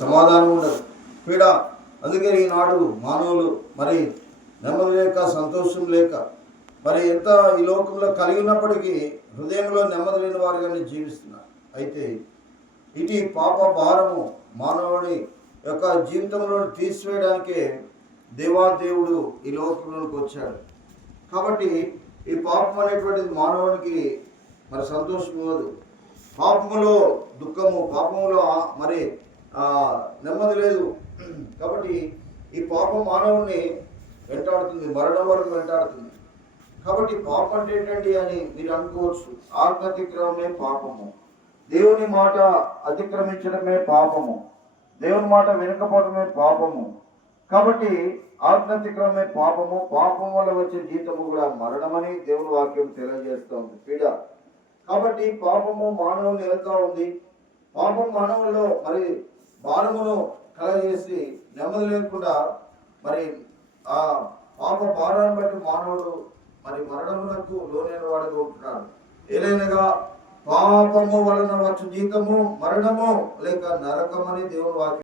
సమాధానం ఉండదు, పీడ. అందుకే ఈనాడు మానవులు మరి నెమ్మది లేక, సంతోషం లేక, మరి ఎంత ఈ లోకంలో కలిగి ఉన్నప్పటికీ హృదయంలో నెమ్మది లేని వారిగానే జీవిస్తున్నారు. అయితే ఇటు పాప భారము మానవుని యొక్క జీవితంలో తీసివేయడానికే దేవాదేవుడు ఈ లోకంలోకి వచ్చాడు. కాబట్టి ఈ పాపం అనేటువంటిది మానవునికి మరి సంతోషం ఇవ్వదు. పాపములో దుఃఖము, పాపములో మరి నెమ్మది లేదు. కాబట్టి ఈ పాపం మానవుని వెంటాడుతుంది, మరణం వరకు వెంటాడుతుంది. కాబట్టి పాపం అంటే ఏంటండి అని మీరు అనుకోవచ్చు. ఆజ్ఞ అతిక్రమమే పాపము, దేవుని మాట అతిక్రమించడమే పాపము, దేవుని మాట వినకపోవడమే పాపము. కాబట్టి ఆజ్ఞ అతిక్రమమే పాపము, పాపం వల్ల వచ్చే జీతము కూడా మరణమని దేవుని వాక్యం తెలియజేస్తూ ఉంది, పీడ. కాబట్టి పాపము మానవుని వెళ్తూ ఉంది. పాపం మానవుల్లో మరి భారమును కలగజేసి నెమ్మది లేకుండా మరి ఆ పాప భారాన్ని బట్టి మానవుడు మరి మరణమునకు లోనైన వాడుగా ఉంటున్నాడు. ఏలైనగా పాపము వలన వచ్చు జీతము మరణము లేక నరకమని దేవుని వాక్యం